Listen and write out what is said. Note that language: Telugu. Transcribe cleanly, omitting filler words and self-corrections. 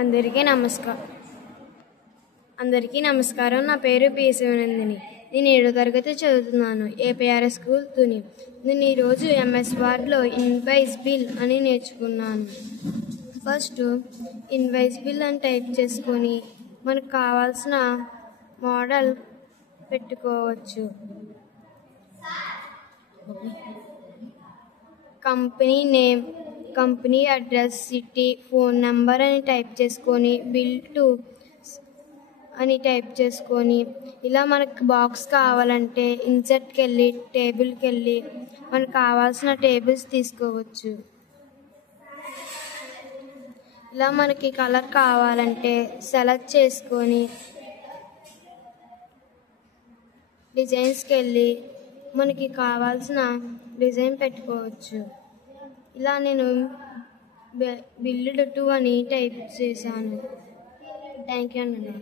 అందరికీ నమస్కారం. నా పేరు పి. శివనందిని. నేను 7వ తరగతి చదువుతున్నాను. APRS school Tuni. నేను ఈరోజు ఎంఎస్ వర్డ్లో ఇన్వాయిస్ బిల్ అని నేర్చుకున్నాను. ఫస్ట్ ఇన్వాయిస్ బిల్ అని టైప్ చేసుకొని మనకు కావాల్సిన మోడల్ పెట్టుకోవచ్చు. Company name, company address, city, phone number అని టైప్ చేసుకొని బిల్ టు అని టైప్ చేసుకొని ఇలా మనకు బాక్స్ కావాలంటే ఇన్సర్ట్కి వెళ్ళి టేబుల్కి వెళ్ళి మనకు కావాల్సిన టేబుల్స్ తీసుకోవచ్చు. ఇలా మనకి కలర్ కావాలంటే సెలెక్ట్ చేసుకొని డిజైన్స్కి వెళ్ళి మనకి కావాల్సిన డిజైన్ పెట్టుకోవచ్చు. ఇలా నేను బిల్డ్ టు అని టైప్ చేశాను. థ్యాంక్ యూ అండి.